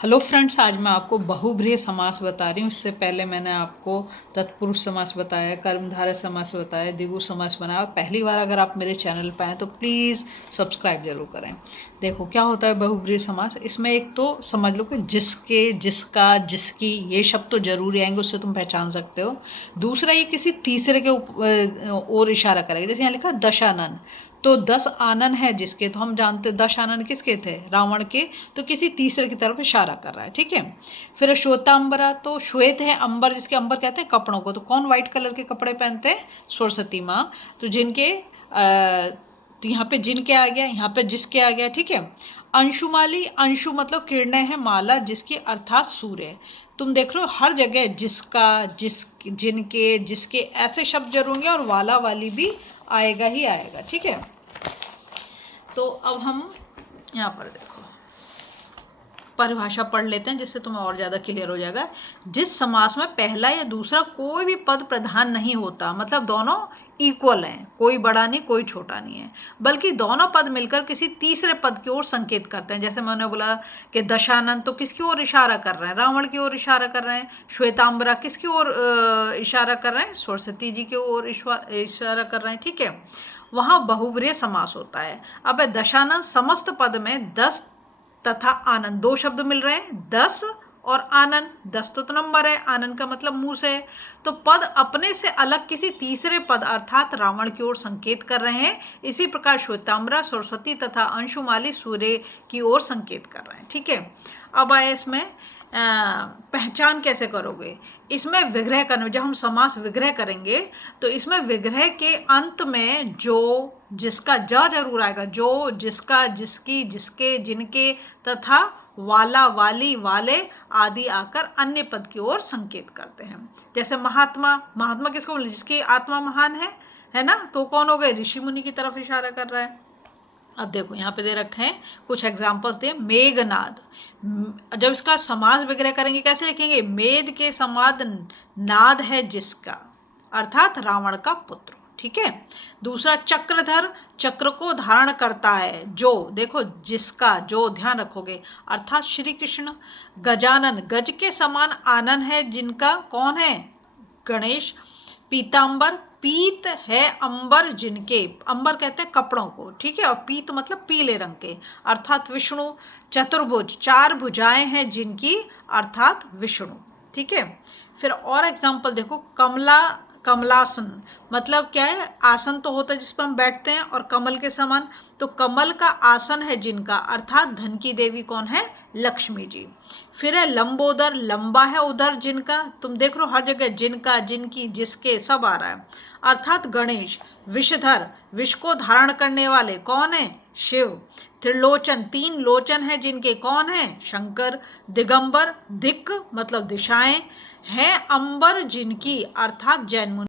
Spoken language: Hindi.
हेलो फ्रेंड्स, आज मैं आपको बहुब्रीहि समास बता रही हूँ। इससे पहले मैंने आपको तत्पुरुष समास बताया, कर्मधारय समास बताया, द्विगु समास बनाया। पहली बार अगर आप मेरे चैनल पर आए तो प्लीज़ सब्सक्राइब जरूर करें। देखो क्या होता है बहुब्रीहि समास। इसमें एक तो समझ लो कि जिसके, जिसका, जिसकी, ये शब्द तो जरूरी आएंगे, उससे तुम पहचान सकते हो। दूसरा, ये किसी तीसरे के ओर इशारा करेगा। जैसे यहाँ लिखा दशानन, तो 10 आनन है जिसके, तो हम जानते 10 आनन किसके थे? रावण के। तो किसी तीसरे की तरफ इशारा कर रहा है, ठीक है। फिर श्वेतांबरा, तो श्वेत है अंबर जिसके, अंबर कहते हैं कपड़ों को। तो कौन व्हाइट कलर के कपड़े पहनते हैं? सरस्वती माँ। तो जिनके तो यहाँ पे जिनके आ गया, यहाँ पे जिसके आ गया, ठीक है। अंशुमाली, अंशु मतलब किरणें हैं, माला जिसकी अर्थात सूर्य। तुम देख रहे हो हर जगह जिसका, जिस, जिनके, जिसके ऐसे शब्द जरूर होंगे और वाला वाली भी आएगा ही आएगा, ठीक है। तो अब हम यहाँ पर देखो परिभाषा पढ़ लेते हैं, जिससे तुम्हें और ज़्यादा क्लियर हो जाएगा। जिस समास में पहला या दूसरा कोई भी पद प्रधान नहीं होता, मतलब दोनों इक्वल हैं, कोई बड़ा नहीं कोई छोटा नहीं है, बल्कि दोनों पद मिलकर किसी तीसरे पद की ओर संकेत करते हैं। जैसे मैंने बोला कि दशानन, तो किसकी ओर इशारा कर रहे हैं? रावण की ओर इशारा कर रहे हैं। श्वेतांबरा किसकी ओर इशारा कर रहे हैं? सरस्वती जी की ओर इशारा कर रहे हैं, ठीक है। वहाँ बहुब्रीहि समास होता है। अब दशानन समस्त पद में 10 तथा आनंद, दो शब्द मिल रहे हैं, 10 और आनंद। 10 तो नंबर है, आनंद का मतलब मुंह से है। तो पद अपने से अलग किसी तीसरे पद अर्थात रावण की ओर संकेत कर रहे हैं। इसी प्रकार श्वेतांबरा, सरस्वती तथा अंशुमाली सूर्य की ओर संकेत कर रहे हैं, ठीक है। अब आए इसमें पहचान कैसे करोगे? इसमें विग्रह करना, जब हम समास विग्रह करेंगे तो इसमें विग्रह के अंत में जो, जिसका, जा जरूर आएगा। जो, जिसका, जिसकी, जिसके, जिनके तथा वाला, वाली, वाले आदि आकर अन्य पद की ओर संकेत करते हैं। जैसे महात्मा, महात्मा किसको बोले? जिसकी आत्मा महान है ना। तो कौन हो गए? ऋषि मुनि की तरफ इशारा कर रहा है। अब देखो यहाँ पे दे रखे हैं कुछ एग्जाम्पल्स दे। मेघनाद, जब इसका समास विग्रह करेंगे कैसे लिखेंगे? मेद के समाद नाद है जिसका, अर्थात रावण का पुत्र, ठीक है। दूसरा चक्रधर, चक्र को धारण करता है जो, देखो जिसका, जो ध्यान रखोगे, अर्थात श्री कृष्ण। गजानन, गज के समान आनन है जिनका, कौन है? गणेश। पीतांबर, पीत है अंबर जिनके, अंबर कहते हैं कपड़ों को, ठीक है। और पीत मतलब पीले रंग के, अर्थात विष्णु। चतुर्भुज, 4 भुजाएं हैं जिनकी, अर्थात विष्णु, ठीक है। फिर और एग्जाम्पल देखो, कमला, कमलासन मतलब क्या है? आसन तो होता है जिस पर हम बैठते हैं, और कमल के समान, तो कमल का आसन है जिनका, अर्थात धन की देवी कौन है? लक्ष्मी जी। फिर है लंबोदर, लंबा है उदर जिनका। तुम देख रहे हो हर जगह जिनका, जिनकी, जिसके सब आ रहा है, अर्थात गणेश। विषधर, विष को धारण करने वाले कौन है? शिव। त्रिलोचन, 3 लोचन है जिनके, कौन है? शंकर। दिगंबर, दिक् मतलब दिशाएं हैं अंबर जिनकी, अर्थात जैन मुनि।